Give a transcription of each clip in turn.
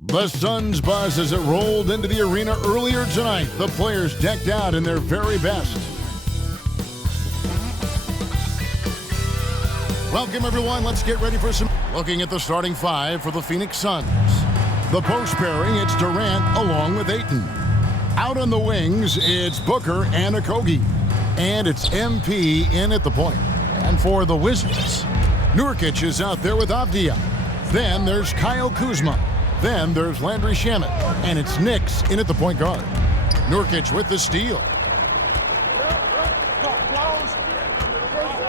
The Suns buzz as it rolled into the arena earlier tonight. The players decked out in their very best. Welcome, everyone. Let's get ready for some looking at the starting five for the Phoenix Suns. The post pairing, it's Durant along with Ayton. Out on the wings, it's Booker and Okogie. And it's MP in at the point. And for the Wizards, Nurkic is out there with Avdija. Then there's Kyle Kuzma. Then there's Landry Shamet. And it's Knicks in at the point guard. Nurkic with the steal.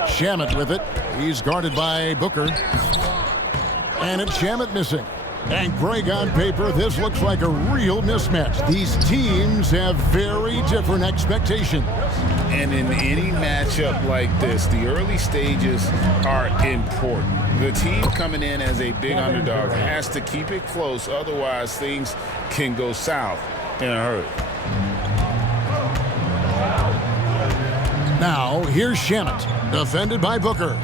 Shamet with it. He's guarded by Booker. And it's Shamet missing. And Greg, on paper, this looks like a real mismatch. These teams have very different expectations. And in any matchup like this, the early stages are important. The team coming in as a big underdog has to keep it close, otherwise things can go south in a hurry. Now, here's Shamet, defended by Booker.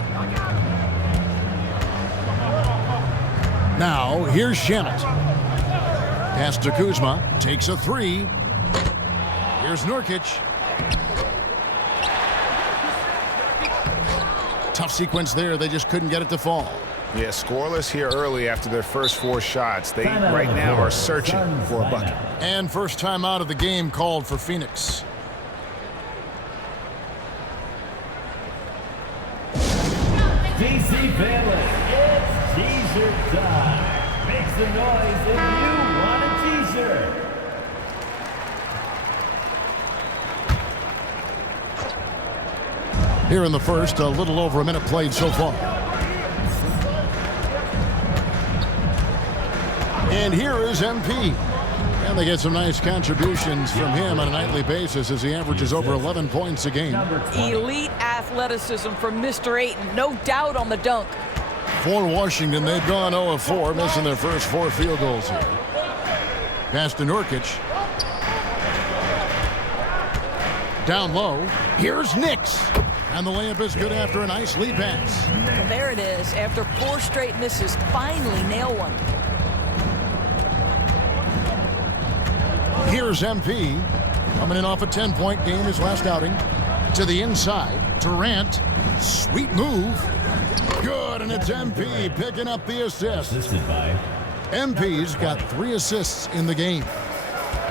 Now, here's Shamet. Pass to Kuzma, takes a three. Here's Nurkic. Tough sequence there. They just couldn't get it to fall. Yeah, scoreless here early after their first four shots. They right now are searching for a bucket. And first time out of the game called for Phoenix. DC Family, it's teaser time. Make some noise if you want a teaser. Here in the first, a little over a minute played so far. And here is MP. And they get some nice contributions from him on a nightly basis as he averages over 11 points a game. Elite athleticism from Mr. Ayton, no doubt on the dunk. For Washington, they've gone 0 of 4, missing their first 4 field goals here. Pass to Nurkic. Down low. Here's Knicks. And the layup is good after a nice lead pass. Well, there it is. After 4 straight misses, finally nail one. Here's MP. Coming in off a 10-point game his last outing. To the inside. Durant. Sweet move. Good, and it's MP picking up the assist. Assisted by MP's got 3 assists in the game.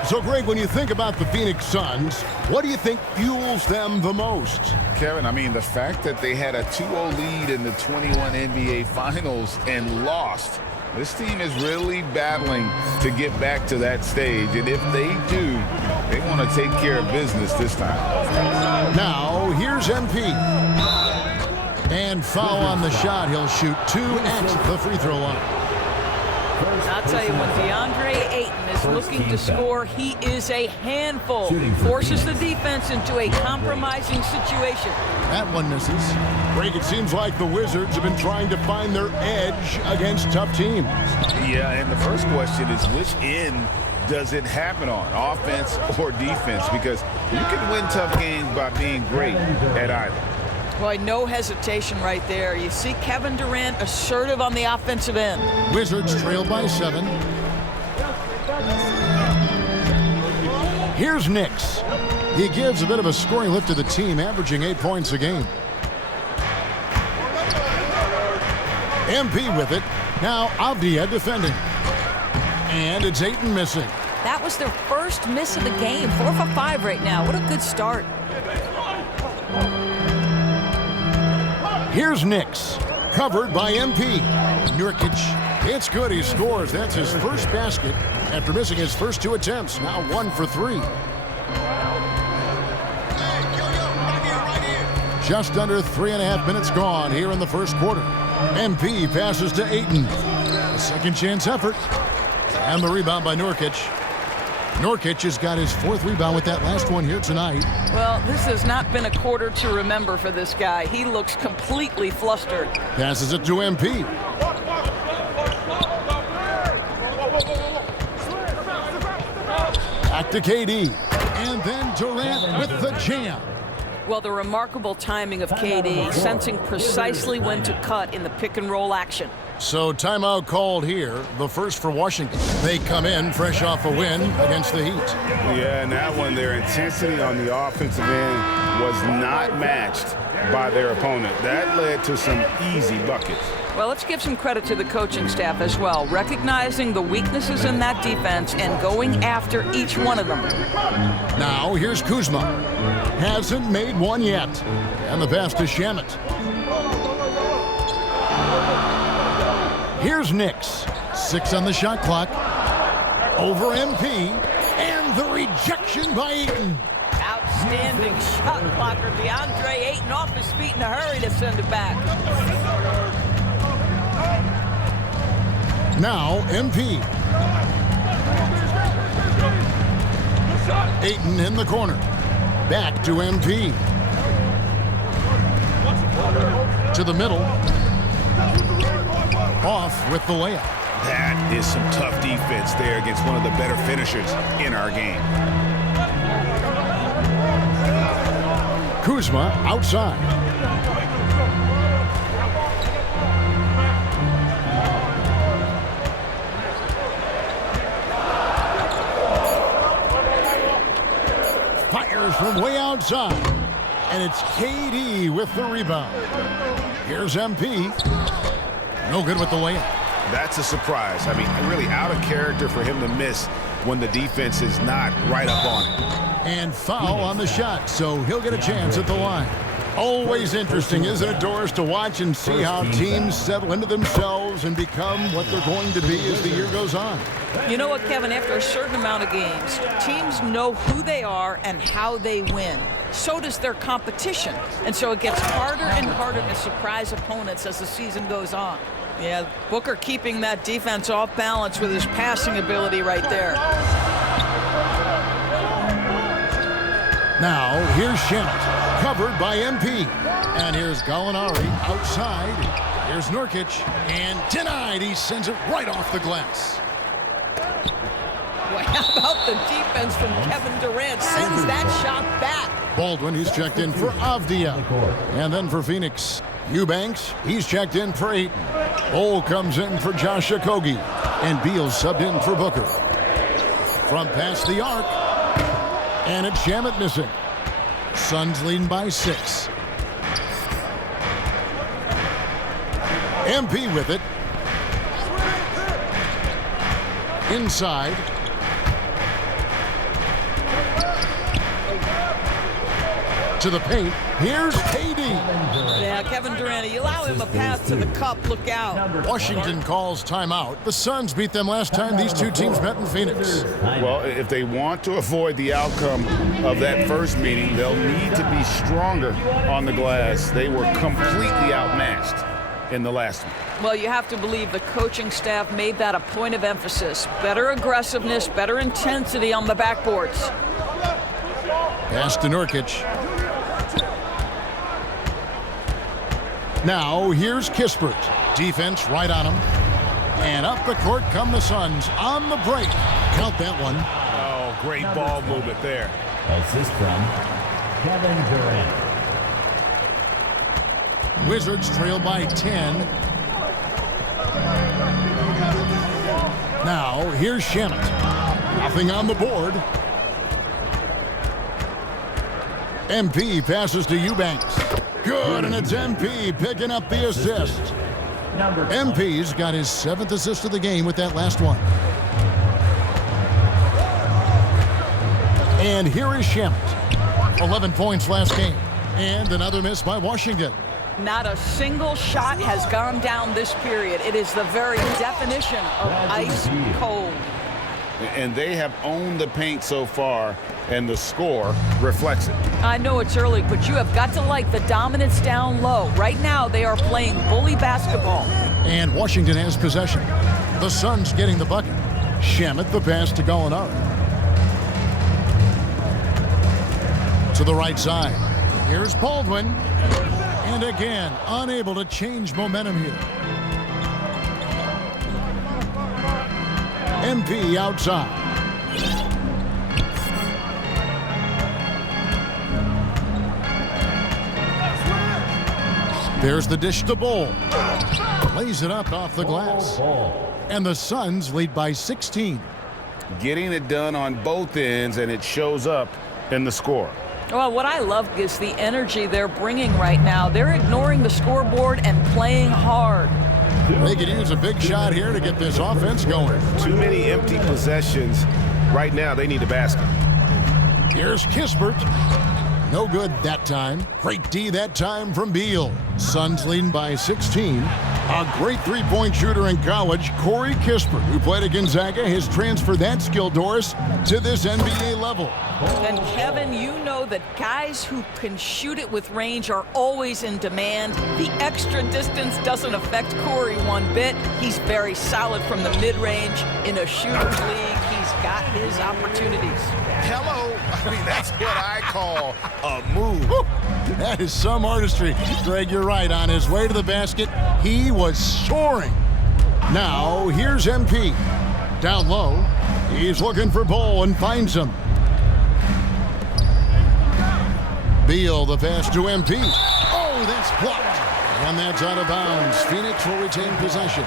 So, Greg, when you think about the Phoenix Suns, what do you think fuels them the most? Kevin, I mean, the fact that they had a 2-0 lead in the 21 NBA Finals and lost. This team is really battling to get back to that stage, and if they do, they want to take care of business this time. Now, here's MP. And foul on the shot. He'll shoot 2 at the free throw line. I'll tell you, when DeAndre Ayton is looking to score, he is a handful. Forces the defense into a compromising situation. That one misses. Greg, it seems like the Wizards have been trying to find their edge against tough teams. Yeah, and the first question is, which end does it happen on, offense or defense? Because you can win tough games by being great at either. Boy, no hesitation right there. You see Kevin Durant assertive on the offensive end. Wizards trail by 7. Here's Knicks. He gives a bit of a scoring lift to the team, averaging 8 points a game. MP with it. Now Avdija defending. And it's Ayton missing. That was their first miss of the game. 4 for 5 right now. What a good start. Here's Knicks, covered by MP. Nurkic, it's good, he scores. That's his first basket after missing his first 2 attempts. Now 1 for 3. Just under 3.5 minutes gone here in the first quarter. MP passes to Ayton. A second chance effort. And the rebound by Nurkic. Nurkic has got his 4th rebound with that last one here tonight. Well, this has not been a quarter to remember for this guy. He looks completely flustered. Passes it to MP. Back to KD. And then Durant with the jam. Well, the remarkable timing of KD, sensing precisely when to cut in the pick and roll action. So timeout called here, the first for Washington. They come in fresh off a win against the Heat. Yeah, and that one, their intensity on the offensive end was not matched by their opponent. That led to some easy buckets. Well, let's give some credit to the coaching staff as well, recognizing the weaknesses in that defense and going after each one of them. Now here's Kuzma. Hasn't made one yet. And the pass to Shamet. Here's Nix. 6 on the shot clock. Over MP. And the rejection by Ayton. Outstanding shot blocker. DeAndre Ayton off his feet in a hurry to send it back. Now MP. Ayton in the corner. Back to MP. To the middle. Off with the layup. That is some tough defense there against one of the better finishers in our game. Kuzma outside. Fires from way outside. And it's KD with the rebound. Here's MP. No good with the layup. That's a surprise. I mean, really out of character for him to miss when the defense is not right up on it. And foul on the shot, so he'll get a chance at the line. Always interesting, isn't it, Doris, to watch and see how teams settle into themselves and become what they're going to be as the year goes on. You know what, Kevin? After a certain amount of games, teams know who they are and how they win. So does their competition. And so it gets harder and harder to surprise opponents as the season goes on. Yeah, Booker keeping that defense off balance with his passing ability right there. Now, here's Shamet, covered by MP. And here's Gallinari outside. Here's Nurkic, and denied. He sends it right off the glass. Well, how about the defense from Kevin Durant? Sends that shot back. Baldwin, he's checked in for Avdia. And then for Phoenix, Eubanks, he's checked in for Ayton. Bol comes in for Josh Okogie. And Beal subbed in for Booker. From past the arc. And it's Shamet missing. Suns leading by 6. MP with it. Inside. To the paint. Here's KD. Yeah, Kevin Durant, you allow him a path to the cup. Look out. Washington calls timeout. The Suns beat them last time these two teams met in Phoenix. Well, if they want to avoid the outcome of that first meeting, they'll need to be stronger on the glass. They were completely outmatched in the last one. Well, you have to believe the coaching staff made that a point of emphasis. Better aggressiveness, better intensity on the backboards. Pass to Nurkic. Now, here's Kispert. Defense right on him. And up the court come the Suns on the break. Count that one. Oh, great ball movement there. Assist from Kevin Durant. Wizards trail by 10. Now, here's Shamet. Nothing on the board. MP passes to Eubanks. Good, and it's MP picking up the assist. MP's got his 7th assist of the game with that last one. And here is Shamet. 11 points last game. And another miss by Washington. Not a single shot has gone down this period. It is the very definition of ice cold. And they have owned the paint so far, and the score reflects it. I know it's early, but you have got to like the dominance down low. Right now, they are playing bully basketball. And Washington has possession. The Suns getting the bucket. Shamet the pass to Gallinari. To the right side. Here's Baldwin. And again, unable to change momentum here. MP outside. There's the dish to Bol. Lays it up off the glass. Ball. And the Suns lead by 16. Getting it done on both ends, and it shows up in the score. Well, what I love is the energy they're bringing right now. They're ignoring the scoreboard and playing hard. They could use a big shot here to get this offense going. Too many empty possessions. Right now, they need a basket. Here's Kispert. No good that time. Great D that time from Beal. Suns leading by 16. A great three-point shooter in college, Corey Kispert, who played at Gonzaga, has transferred that skill, Doris, to this NBA level. And Kevin, you know that guys who can shoot it with range are always in demand. The extra distance doesn't affect Corey one bit. He's very solid from the mid-range. In a shooter's league, he's got his opportunities. Hello. I mean, that's what I call a move. Woo! That is some artistry. Greg, you're right. On his way to the basket, he was soaring. Now, here's MP. Down low, he's looking for Bull and finds him. Beal, the pass to MP. Oh, that's blocked. And that's out of bounds. Phoenix will retain possession.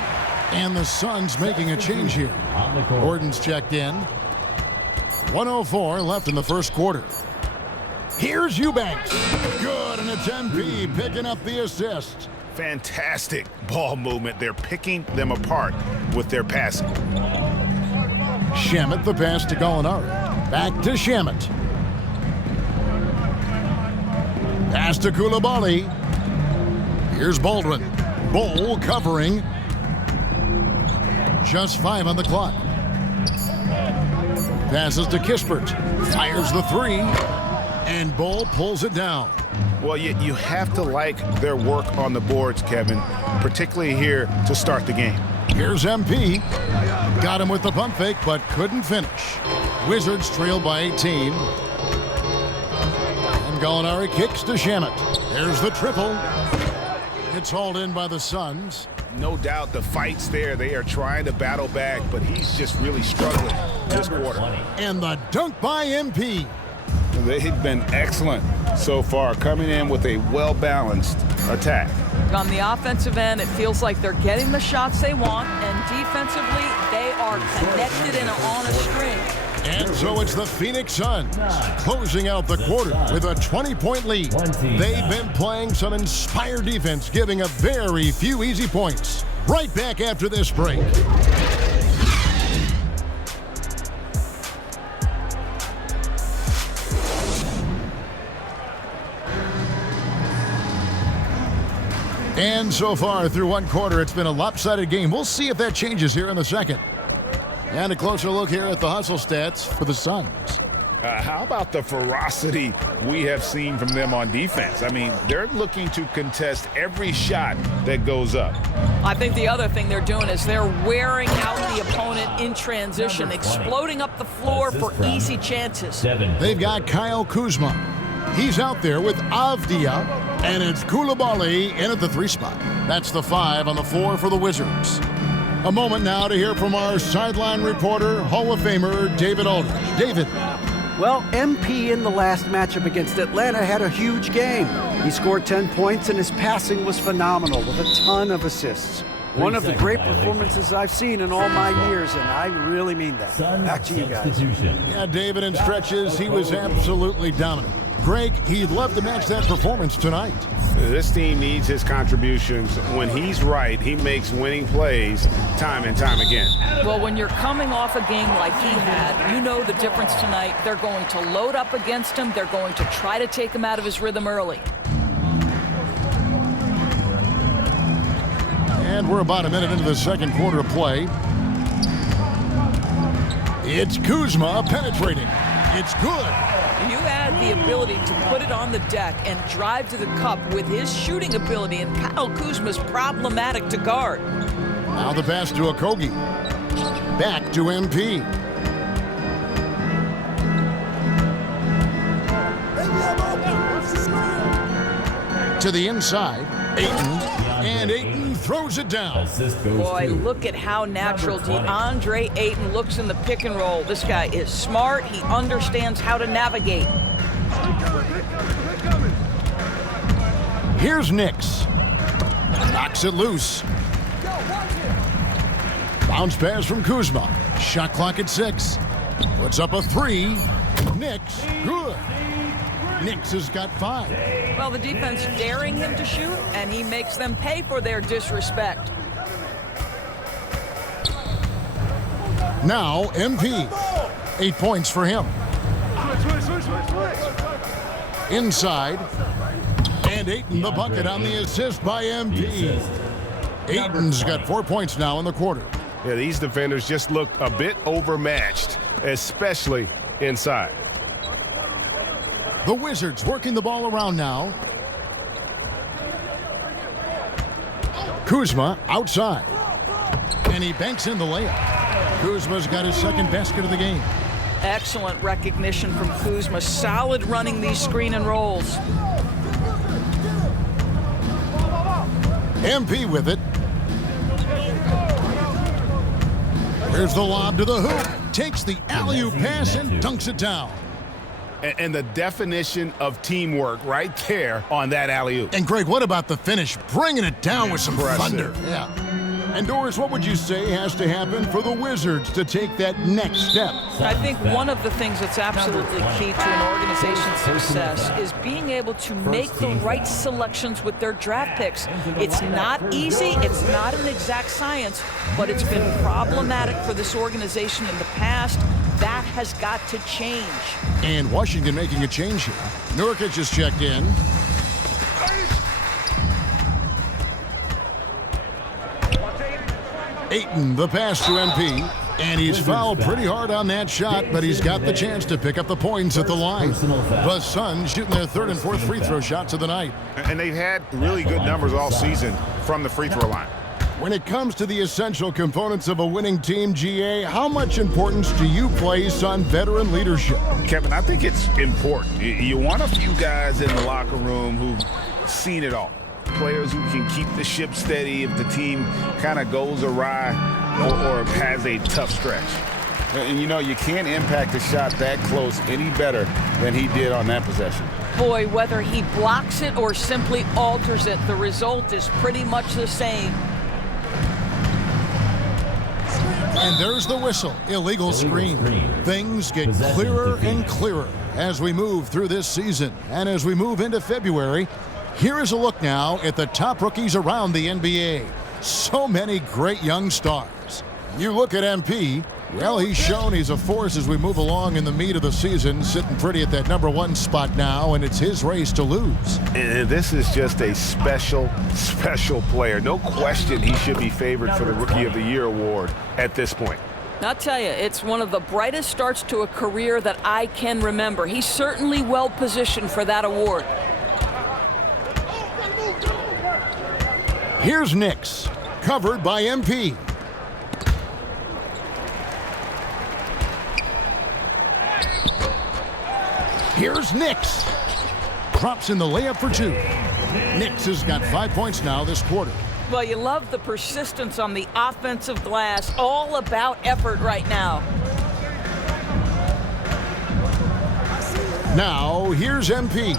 And the Suns making a change here. Gordon's checked in. 1:04 left in the first quarter. Here's Eubanks. Good, and it's MP picking up the assist. Fantastic ball movement. They're picking them apart with their passing. Shamet, the pass to Gallinari. Back to Shamet. Pass to Coulibaly. Here's Baldwin. Bull covering. Just 5 on the clock. Passes to Kispert. Fires the three. And Bull pulls it down. Well, you have to like their work on the boards, Kevin, particularly here to start the game. Here's MP. Got him with the pump fake, but couldn't finish. Wizards trail by 18. And Gallinari kicks to Shamet. There's the triple. It's hauled in by the Suns. No doubt the fight's there. They are trying to battle back, but he's just really struggling this quarter. And the dunk by MP. They've been excellent so far, coming in with a well-balanced attack. On the offensive end, it feels like they're getting the shots they want, and defensively, they are connected and on a string. And so it's the Phoenix Suns closing out the quarter with a 20-point lead. They've been playing some inspired defense, giving up very few easy points. Right back after this break. And so far through one quarter, it's been a lopsided game. We'll see if that changes here in the second. And a closer look here at the hustle stats for the Suns. How about the ferocity we have seen from them on defense? I mean, they're looking to contest every shot that goes up. I think the other thing they're doing is they're wearing out the opponent in transition, exploding up the floor for easy chances. They've got Kyle Kuzma. He's out there with Avdia, and it's Coulibaly in at the 3 spot. That's the 5 on the 4 for the Wizards. A moment now to hear from our sideline reporter, Hall of Famer David Aldridge. David. Well, MP in the last matchup against Atlanta had a huge game. He scored 10 points, and his passing was phenomenal with a ton of assists. One of the great performances I've seen in all my years, and I really mean that. Back to you guys. Yeah, David, in stretches, he was absolutely dominant. Greg, he'd love to match that performance tonight. This team needs his contributions. When he's right, he makes winning plays time and time again. Well, when you're coming off a game like he had, you know the difference tonight. They're going to load up against him. They're going to try to take him out of his rhythm early. And we're about a minute into the second quarter of play. It's Kuzma penetrating. It's good. You add the ability to put it on the deck and drive to the cup with his shooting ability, and Kyle Kuzma's problematic to guard. Now the pass to Okogie. Back to MP. To the inside, Ayton. And Ayton throws it down. Boy, look at how natural DeAndre Ayton looks in the pick and roll. This guy is smart. He understands how to navigate. Here's Nix. Knocks it loose. Bounce pass from Kuzma. Shot clock at 6. Puts up a 3. Nix, good. Nix has got 5. Well, the defense daring him to shoot, and he makes them pay for their disrespect. Now, MP. 8 points for him. Inside. And Ayton the bucket on the assist by MP. Ayton's got 4 points now in the quarter. Yeah, these defenders just looked a bit overmatched, especially inside. The Wizards working the ball around now. Kuzma outside. And he banks in the layup. Kuzma's got his second basket of the game. Excellent recognition from Kuzma. Solid running these screen and rolls. MP with it. Here's the lob to the hoop. Takes the alley-oop pass and dunks it down. And the definition of teamwork right there on that alley-oop. And Greg, what about the finish? Bringing it down with some Impressive. thunder. Yeah. And Doris, what would you say has to happen for the Wizards to take that next step? I think one of the things that's absolutely key to an organization's success is being able to make the right selections with their draft picks. It's not easy, it's not an exact science, but it's been problematic for this organization in the past. That has got to change. And Washington making a change here. Nurkic has checked in. Ayton, the pass to MP. And he's fouled pretty hard on that shot, but he's got the chance to pick up the points at the line. The Suns shooting their third and fourth free throw shots of the night. And they've had really good numbers all season from the free throw line. When it comes to the essential components of a winning team, GA, how much importance do you place on veteran leadership? Kevin, I think it's important. You want a few guys in the locker room who've seen it all. Players who can keep the ship steady if the team kind of goes awry or has a tough stretch. And, you know, you can't impact a shot that close any better than he did on that possession. Boy, whether he blocks it or simply alters it, the result is pretty much the same. And there's the whistle. Illegal screen. Things get clearer and clearer as we move through this season. And as we move into February, here is a look now at the top rookies around the NBA. So many great young stars. You look at MP, well, he's shown he's a force as we move along in the meat of the season, sitting pretty at that #1 spot now, and it's his race to lose. And this is just a special, special player. No question he should be favored for the Rookie of the Year award at this point. I'll tell you, it's one of the brightest starts to a career that I can remember. He's certainly well positioned for that award. Here's Nix, covered by MP. Here's Nix. Drops in the layup for 2. Nix has got 5 points now this quarter. Well, you love the persistence on the offensive glass. All about effort right now. Now, here's MP.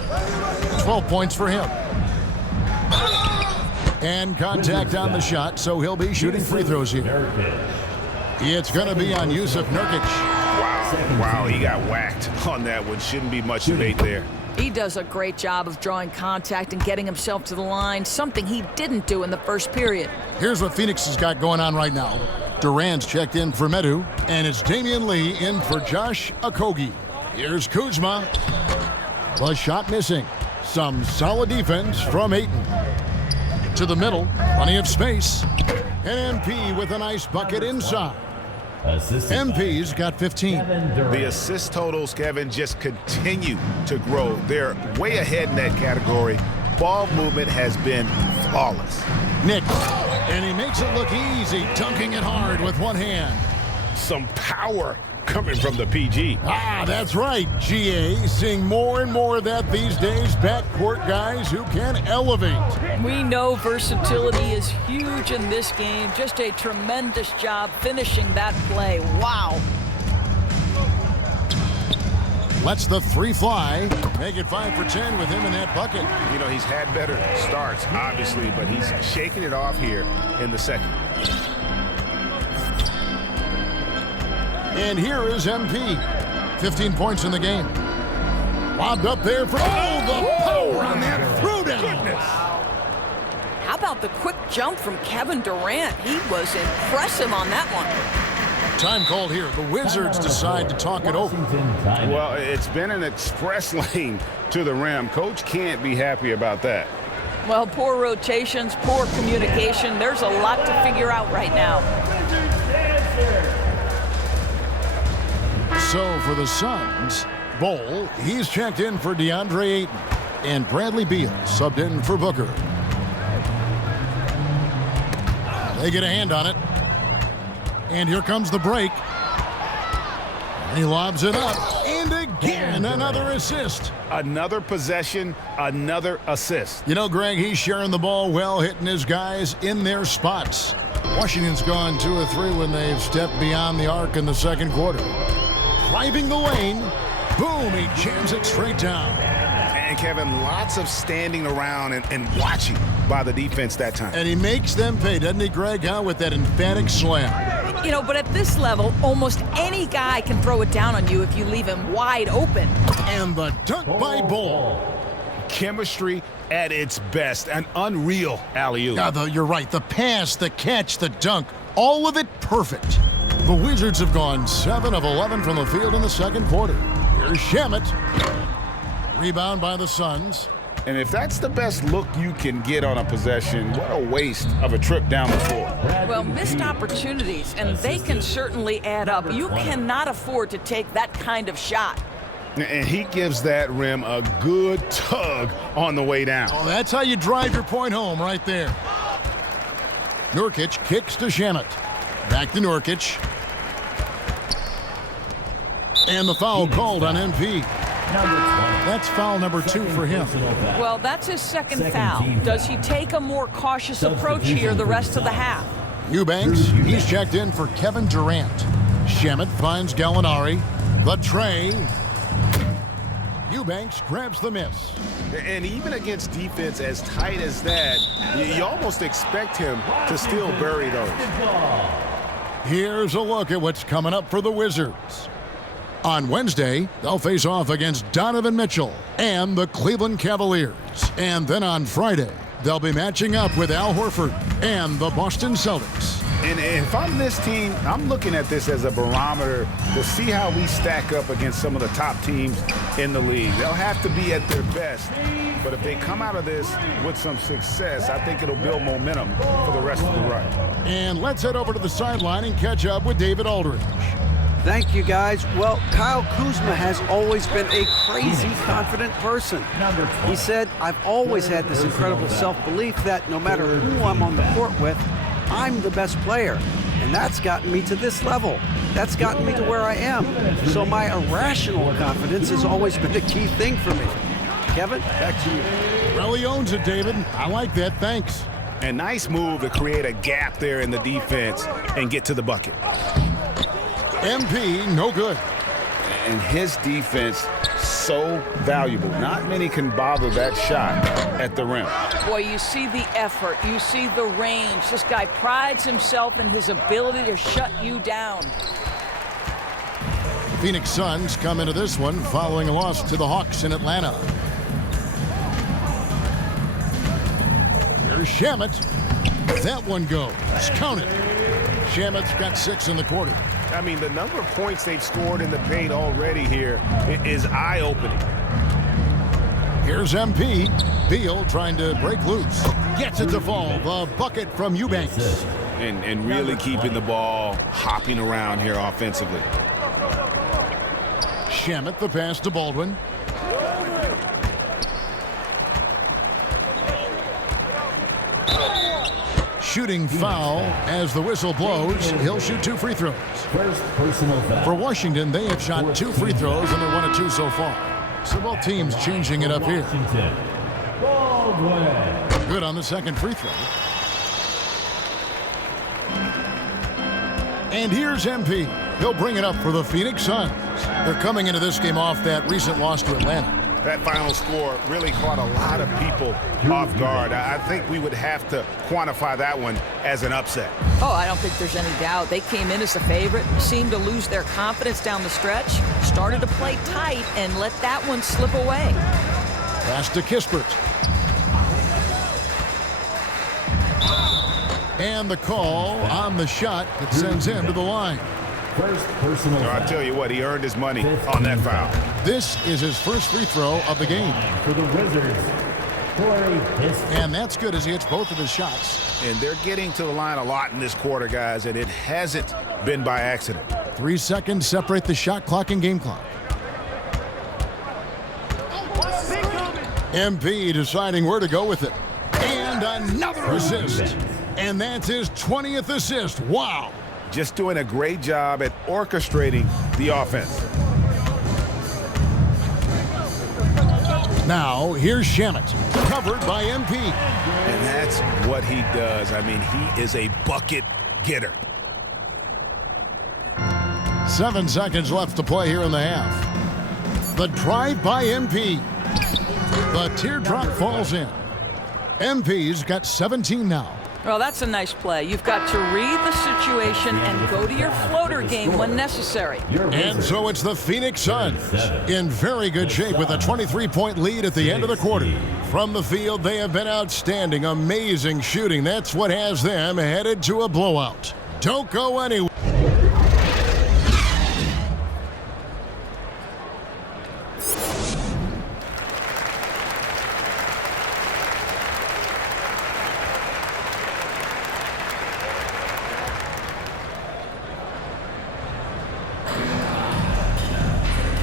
12 points for him. And contact on the shot, so he'll be shooting free throws here. It's going to be on Yusuf Nurkic. Wow, he got whacked on that one. Shouldn't be much debate there. He does a great job of drawing contact and getting himself to the line, something he didn't do in the first period. Here's what Phoenix has got going on right now. Durant's checked in for Medu, and it's Damian Lee in for Josh Okogie. Here's Kuzma. The shot missing. Some solid defense from Ayton. To the middle, plenty of space. And MP with a nice bucket inside. MP's got 15. The assist totals, Kevin, just continue to grow. They're way ahead in that category. Ball movement has been flawless. Nick, and he makes it look easy, dunking it hard with one hand. Some power coming from the PG. Ah, that's right, GA. Seeing more and more of that these days. Backcourt guys who can elevate. We know versatility is huge in this game. Just a tremendous job finishing that play. Wow. Lets the 3 fly. Make it 5 for 10 with him in that bucket. You know, he's had better starts, obviously, but he's shaking it off here in the second. And here is MP. 15 points in the game. Lobbed up there for, the power on that throwdown. How about the quick jump from Kevin Durant? He was impressive on that one. Time called here. The Wizards decide to talk it over. Well, it's been an express lane to the rim. Coach can't be happy about that. Well, poor rotations, poor communication. There's a lot to figure out right now. So for the Suns, Bowl, he's checked in for DeAndre Ayton. And Bradley Beal subbed in for Booker. They get a hand on it. And here comes the break. He lobs it up. And again, another assist. Another possession, another assist. You know, Greg, he's sharing the ball well, hitting his guys in their spots. Washington's gone 2 of 3 when they've stepped beyond the arc in the second quarter. Driving the lane. Boom, he jams it straight down. And Kevin, lots of standing around and watching by the defense that time. And he makes them pay, doesn't he, Greg, with that emphatic slam. You know, but at this level, almost any guy can throw it down on you if you leave him wide open. And the dunk by Bull. Chemistry at its best. An unreal alley-oop. You're right. The pass, the catch, the dunk, all of it perfect. The Wizards have gone 7 of 11 from the field in the second quarter. Here's Shamet. Rebound by the Suns. And if that's the best look you can get on a possession, what a waste of a trip down the floor. Well, missed opportunities, and they can certainly add up. You cannot afford to take that kind of shot. And he gives that rim a good tug on the way down. Oh, that's how you drive your point home right there. Nurkic kicks to Shamet. Back to Nurkic. And the foul called on MP. That's foul number 2 for him. Well, that's his second foul. Does he take a more cautious approach here the rest of the half? Eubanks, he's checked in for Kevin Durant. Shamet finds Gallinari. The tray. Eubanks grabs the miss. And even against defense as tight as that, you almost expect him to still bury those. Here's a look at what's coming up for the Wizards. On Wednesday, they'll face off against Donovan Mitchell and the Cleveland Cavaliers. And then on Friday, they'll be matching up with Al Horford and the Boston Celtics. And if I'm this team, I'm looking at this as a barometer to see how we stack up against some of the top teams in the league. They'll have to be at their best. But if they come out of this with some success, I think it'll build momentum for the rest of the run. And let's head over to the sideline and catch up with David Aldridge. Thank you, guys. Well, Kyle Kuzma has always been a crazy confident person. He said, I've always had this incredible self-belief that no matter who I'm on the court with, I'm the best player. And that's gotten me to this level. That's gotten me to where I am. So my irrational confidence has always been a key thing for me. Kevin, back to you. Well, he owns it, David. I like that. Thanks. A nice move to create a gap there in the defense and get to the bucket. MP, no good. And his defense, so valuable. Not many can bother that shot at the rim. Boy, you see the effort. You see the range. This guy prides himself in his ability to shut you down. Phoenix Suns come into this one following a loss to the Hawks in Atlanta. Here's Shamet. That one goes. Count it. Shamet's got 6 in the quarter. I mean, the number of points they've scored in the paint already here is eye-opening. Here's MP. Beal trying to break loose. Gets it to fall. The bucket from Eubanks. And really keeping the ball hopping around here offensively. Shamet, the pass to Baldwin. Shooting foul as the whistle blows. He'll shoot 2 free throws. First personal foul. For Washington, they have shot 2 free throws and they're 1 of 2 so far. So both teams changing it up here. Baldwin. Good on the second free throw. And here's MP. He'll bring it up for the Phoenix Suns. They're coming into this game off that recent loss to Atlanta. that final score really caught a lot of people off guard. I think we would have to quantify that one as an upset. Oh, I don't think there's any doubt. They came in as the favorite, seemed to lose their confidence down the stretch, started to play tight, and let that one slip away. Pass to Kispert. And the call on the shot that sends him to the line. First personal I tell you what, he earned his money on that foul. This is his first free throw of the game. for the Wizards, Corey Hister. And that's good as he hits both of his shots. And they're getting to the line a lot in this quarter, guys, and it hasn't been by accident. 3 seconds separate the shot clock and game clock. MP deciding where to go with it. And another assist. And that's his 20th assist. Wow. Just doing a great job at orchestrating the offense. Now, here's Shamet, covered by MP. And that's what he does. I mean, he is a bucket getter. 7 seconds left to play here in the half. The drive by MP. The teardrop falls in. MP's got 17 now. Well, that's a nice play. You've got to read the situation and go to your floater game when necessary. And so it's the Phoenix Suns in very good shape with a 23-point lead at the end of the quarter. From the field, they have been outstanding, amazing shooting. That's what has them headed to a blowout. Don't go anywhere.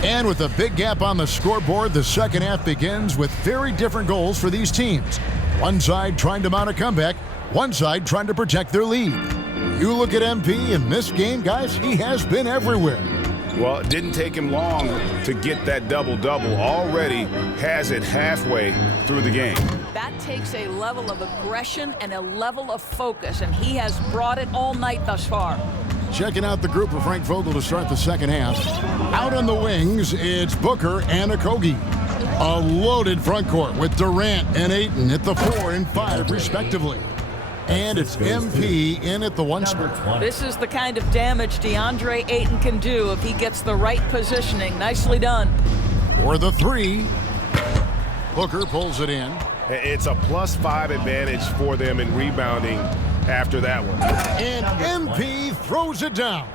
And with a big gap on the scoreboard, the second half begins with very different goals for these teams. One side trying to mount a comeback, one side trying to protect their lead. You look at MP in this game, guys, he has been everywhere. Well, it didn't take him long to get that double-double. Already has it halfway through the game. That takes a level of aggression and a level of focus, and he has brought it all night thus far. Checking out the group of Frank Vogel to start the second half. Out on the wings, it's Booker and Okogie. A loaded front court with Durant and Ayton at the 4 and 5 respectively. And it's MP in at the 1 spot. This is the kind of damage DeAndre Ayton can do if he gets the right positioning. Nicely done. For the 3, Booker pulls it in. It's a +5 advantage for them in rebounding after that one. And MP throws it down.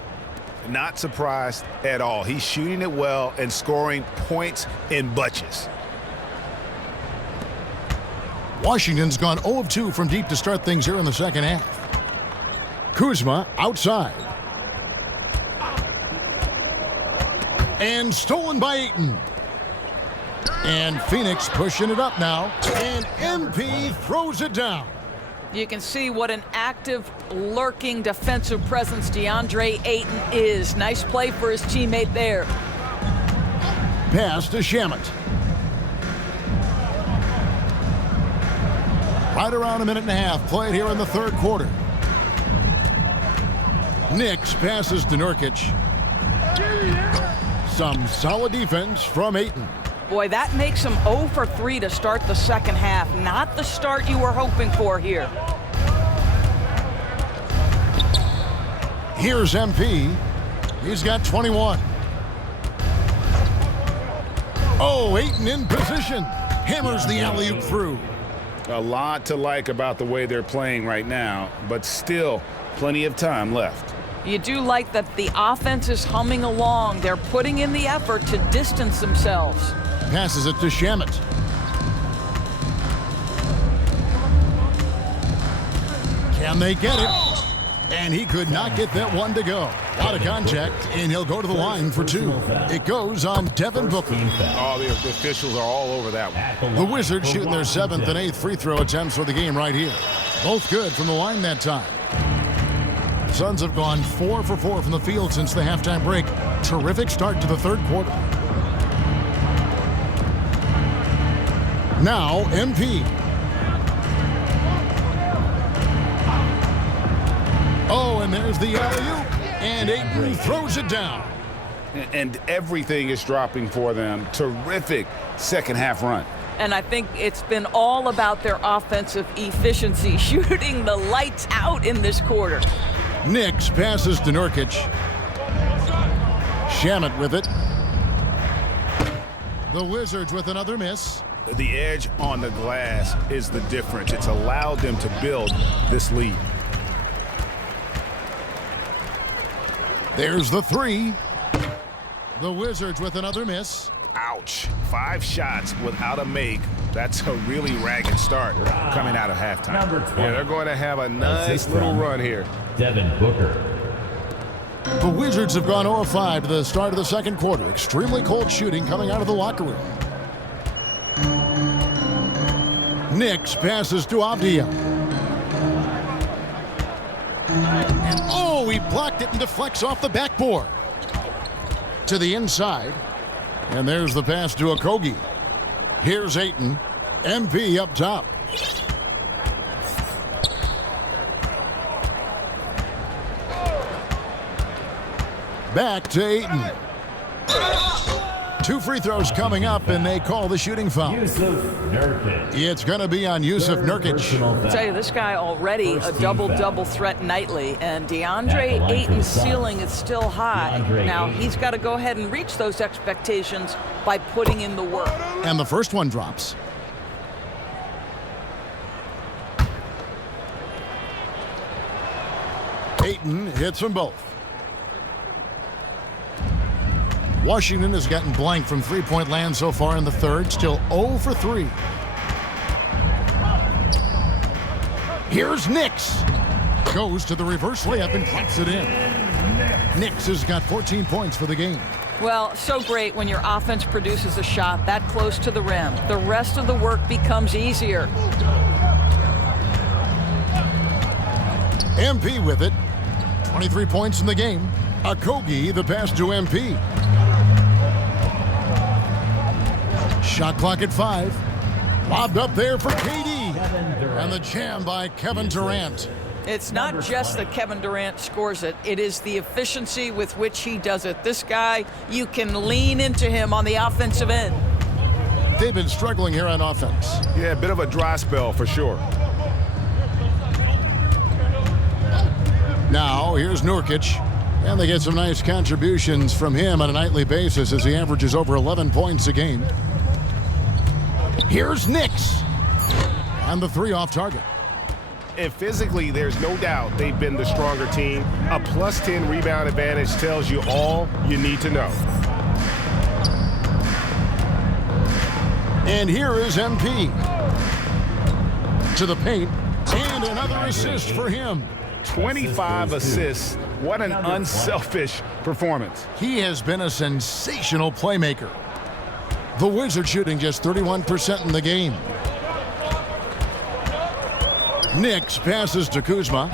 Not surprised at all. He's shooting it well and scoring points in bunches. Washington's gone 0 of 2 from deep to start things here in the second half. Kuzma outside. And stolen by Ayton. And Phoenix pushing it up now. And MP throws it down. You can see what an active, lurking defensive presence DeAndre Ayton is. Nice play for his teammate there. Pass to Shamet. Right around a minute and a half played here in the third quarter. Knicks passes to Nurkic. Some solid defense from Ayton. Boy, that makes him 0 for 3 to start the second half. Not the start you were hoping for here. Here's MP. He's got 21. Oh, Ayton in position. Hammers the alley-oop through. A lot to like about the way they're playing right now, but still plenty of time left. You do like that the offense is humming along. They're putting in the effort to distance themselves. Passes it to Shamet. Can they get it? And he could not get that one to go. Out of contact, and he'll go to the line for 2. It goes on Devin Booker. Oh, the officials are all over that one. The Wizards shooting their 7th and 8th free throw attempts for the game right here. Both good from the line that time. Suns have gone 4 for 4 from the field since the halftime break. Terrific start to the third quarter. Now, MP. Oh, and there's the alley-oop. And Ayton throws it down. And everything is dropping for them. Terrific second half run. And I think it's been all about their offensive efficiency, shooting the lights out in this quarter. Nix passes to Nurkic. Shamet with it. The Wizards with another miss. The edge on the glass is the difference. It's allowed them to build this lead. There's the three. The Wizards with another miss. Ouch. 5 shots without a make. That's a really ragged start coming out of halftime. Number 20. Yeah, they're going to have a nice little run here. Devin Booker. The Wizards have gone 0-5 to the start of the second quarter. Extremely cold shooting coming out of the locker room. Nix passes to Avdia. And oh, he blocked it and deflects off the backboard. To the inside. And there's the pass to Okogie. Here's Ayton. MP up top. Back to Ayton. 2 free throws coming up, and they call the shooting foul. Yusuf Nurkic. It's going to be on Yusuf Nurkic. I'll tell you, this guy already a double-double threat nightly, and DeAndre Ayton's ceiling is still high. Now, he's got to go ahead and reach those expectations by putting in the work. And the first one drops. Ayton hits them both. Washington has gotten blank from three-point land so far in the third. Still 0 for 3. Here's Nix. Goes to the reverse layup and drops it in. Nix has got 14 points for the game. Well, so great when your offense produces a shot that close to the rim. The rest of the work becomes easier. MP with it. 23 points in the game. Okogie, the pass to MP. Shot clock at 5. Lobbed up there for KD. And the jam by Kevin Durant. It's not just that Kevin Durant scores it. It is the efficiency with which he does it. This guy, you can lean into him on the offensive end. They've been struggling here on offense. Yeah, a bit of a dry spell for sure. Now, here's Nurkic. And they get some nice contributions from him on a nightly basis as he averages over 11 points a game. Here's Nix. And the 3 off target. And physically, there's no doubt they've been the stronger team. A +10 rebound advantage tells you all you need to know. And here is MP. To the paint. And another assist for him. 25 assists. What an unselfish performance. He has been a sensational playmaker. The Wizards shooting just 31% in the game. Nix passes to Kuzma.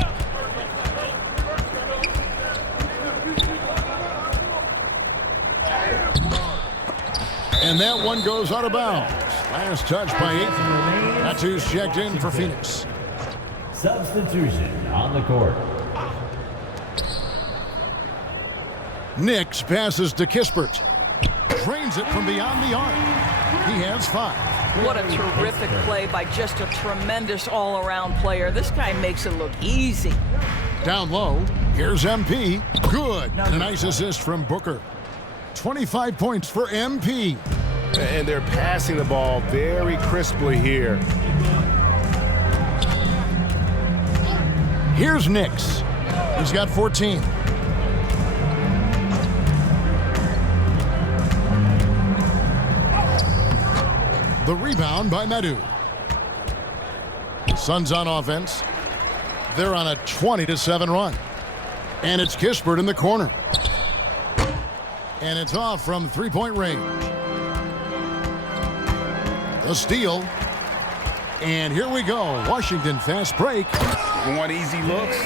And that one goes out of bounds. Last touch by Ayton. That's who's checked in for Phoenix. Substitution on the court. Nix passes to Kispert. Drains it from beyond the arc. He has 5. What a terrific play by just a tremendous all-around player. This guy makes it look easy. Down low, here's MP. Good. And a nice assist from Booker. 25 points for MP. And they're passing the ball very crisply here. Here's Nix. He's got 14. The rebound by Madu. Suns on offense. They're on a 20-7 run. And it's Kispert in the corner. And it's off from three-point range. The steal. And here we go. Washington fast break. You want easy looks?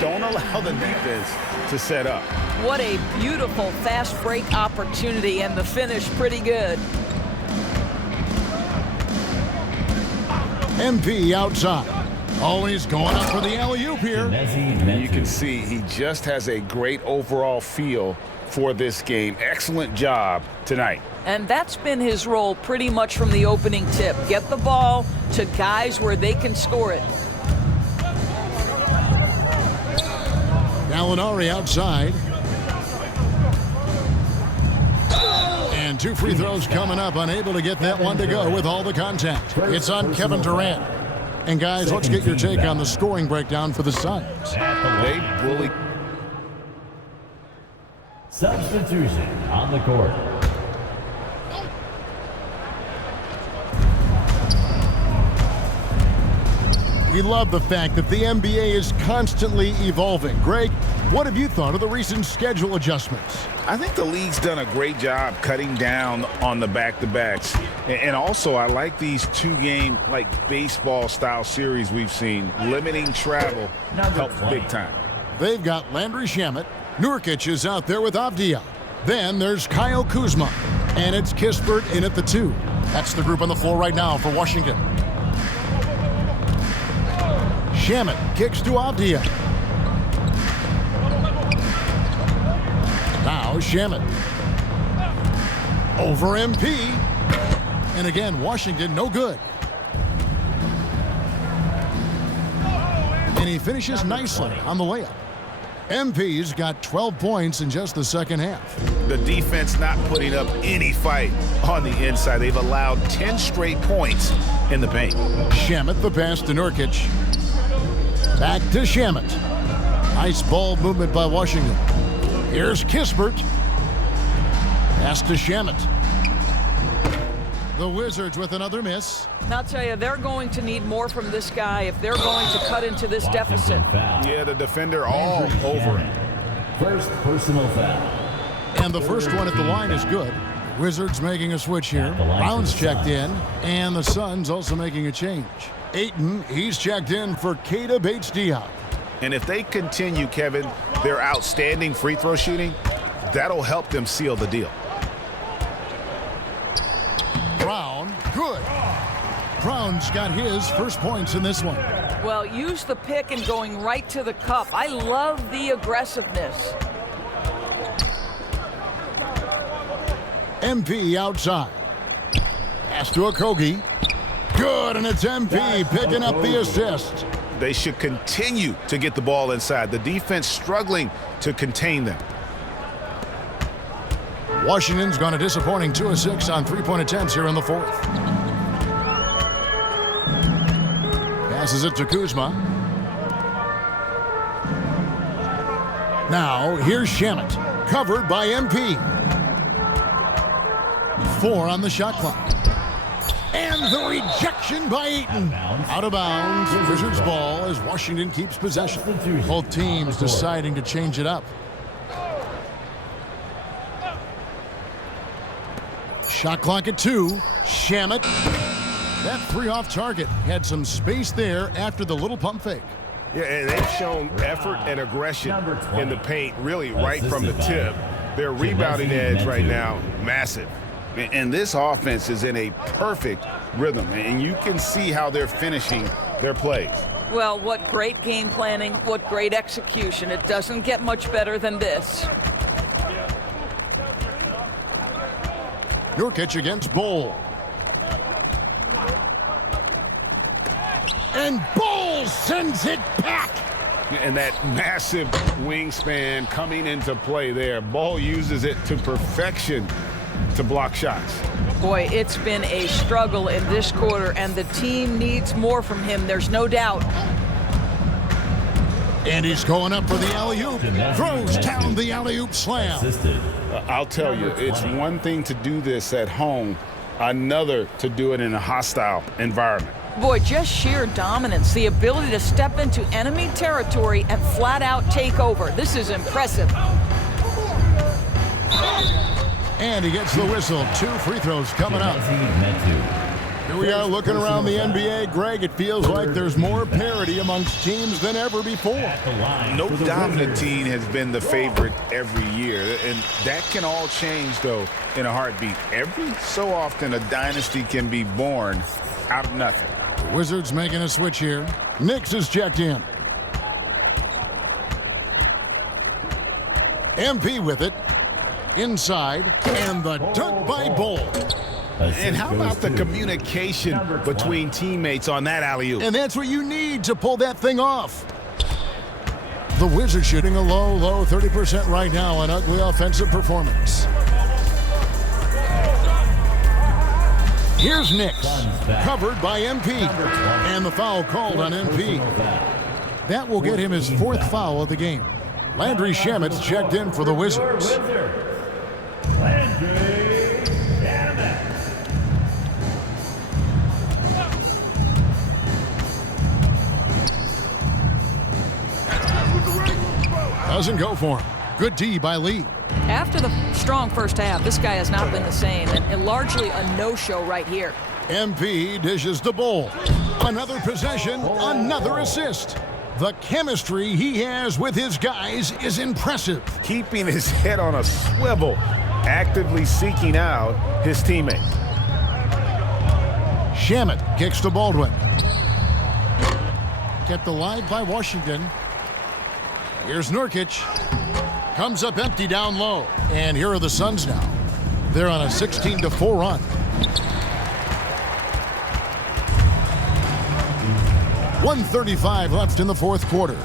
Don't allow the defense to set up. What a beautiful fast break opportunity, and the finish pretty good. MP outside. Oh, he's going up for the alley-oop here. You can see he just has a great overall feel for this game. Excellent job tonight. And that's been his role pretty much from the opening tip. Get the ball to guys where they can score it. Gallinari outside. And 2 free throws coming up. Unable to get that one to go with all the contact. It's on Kevin Durant. And guys, let's get your take on the scoring breakdown for the Suns. They really... Substitution on the court. We love the fact that the NBA is constantly evolving. Greg, what have you thought of the recent schedule adjustments? I think the league's done a great job cutting down on the back-to-backs. And also, I like these 2-game, like, baseball-style series we've seen. Limiting travel helps big time. They've got Landry Shamet. Nurkic is out there with Avdia. Then there's Kyle Kuzma. And it's Kispert in at the 2. That's the group on the floor right now for Washington. Shamet kicks to Avdia. Now Shamet. Over MP. And again, Washington no good. And he finishes nicely on the layup. MP's got 12 points in just the second half. The defense not putting up any fight on the inside. They've allowed 10 straight points in the paint. Shamet the pass to Nurkic. Back to Shamet. Nice ball movement by Washington. Here's Kispert. Pass to Shamet. The Wizards with another miss. And I'll tell you, they're going to need more from this guy if they're going to cut into this deficit. Yeah, the defender all over him. First personal foul. And the first one at the line is good. Wizards making a switch here. Brown's checked in. And the Suns also making a change. Ayton, he's checked in for Keita Bates-Diop. And if they continue, Kevin, their outstanding free throw shooting, that'll help them seal the deal. Brown, good. Brown's got his first points in this one. Well, use the pick and going right to the cup. I love the aggressiveness. MP outside. Pass to Okogie. Good, and it's MP picking up the assist. They should continue to get the ball inside. The defense struggling to contain them. Washington's gone a disappointing 2 of 6 on 3-point attempts here in the fourth. Passes it to Kuzma. Now, here's Shamet, covered by MP. 4 on the shot clock. And the rejection by Ayton. Out of bounds. Wizards ball as Washington keeps possession. Both teams deciding to change it up. Shot clock at 2. Shamet. That 3 off target. Had some space there after the little pump fake. Yeah, and they've shown effort and aggression in the paint, really right from the tip. Their rebounding edge right now, massive. And this offense is in a perfect rhythm, and you can see how they're finishing their plays. Well, what great game planning, what great execution. It doesn't get much better than this. Nurkic against Bol. And Bol sends it back. And that massive wingspan coming into play there. Ball uses it to perfection to block shots. Boy, it's been a struggle in this quarter, and the team needs more from him. There's no doubt. And he's going up for the alley-oop. Throws down the alley-oop slam. I'll tell you, it's one thing to do this at home, another to do it in a hostile environment. Boy, just sheer dominance, the ability to step into enemy territory and flat out take over. This is impressive. And he gets the whistle. 2 free throws coming up. Here we are looking around the NBA. Greg, it feels like there's more parity amongst teams than ever before. No dominant team has been the favorite every year, and that can all change, though, in a heartbeat. Every so often, a dynasty can be born out of nothing. Wizards making a switch here. Nix is checked in. MP with it. Inside. And the dunk by Bull. And how about the communication between teammates on that alley-oop? And that's what you need to pull that thing off. The Wizards shooting a low 30% right now. An ugly offensive performance. Here's Nix, covered by MP, and the foul called on MP. That will get him his 4th foul of the game. Landry Shamet's checked in for the Wizards. Landry Shamet. Doesn't go for him. Good D by Lee. After the strong first half, this guy has not been the same, and largely a no-show right here. MP dishes the Bull. Another possession, another assist. The chemistry he has with his guys is impressive. Keeping his head on a swivel, actively seeking out his teammates. Shamet kicks to Baldwin. Kept alive by Washington. Here's Nurkic. Comes up empty down low. And here are the Suns now. They're on a 16-4 run. .135 left in the 4th quarter.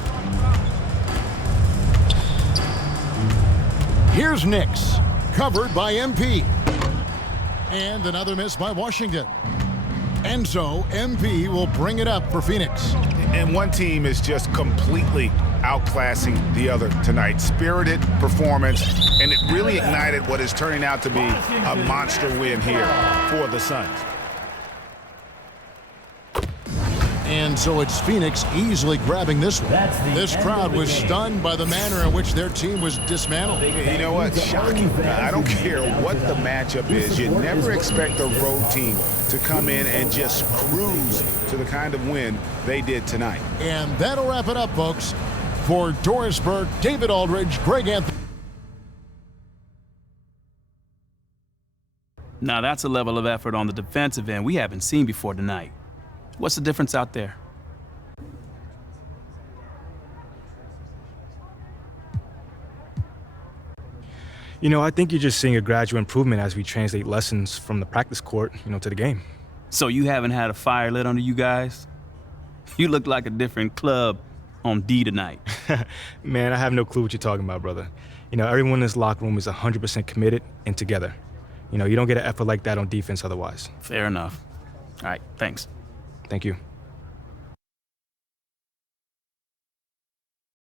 Here's Nix, covered by MP. And another miss by Washington. And so MP will bring it up for Phoenix. And one team is just completely outclassing the other tonight. Spirited performance, and it really ignited what is turning out to be a monster win here for the Suns. And so it's Phoenix easily grabbing this one. This crowd was stunned by the manner in which their team was dismantled. You know what? Shocking. I don't care what the matchup is. You never expect a road team to come in and just cruise to the kind of win they did tonight. And that'll wrap it up, folks. For Doris Burke, David Aldridge, Greg Anthony. Now that's a level of effort on the defensive end we haven't seen before tonight. What's the difference out there? You know, I think you're just seeing a gradual improvement as we translate lessons from the practice court, to the game. So you haven't had a fire lit under you guys? You look like a different club on D tonight. Man, I have no clue what you're talking about, brother. Everyone in this locker room is 100% committed and together. You don't get an effort like that on defense otherwise. Fair enough. All right, thanks. Thank you.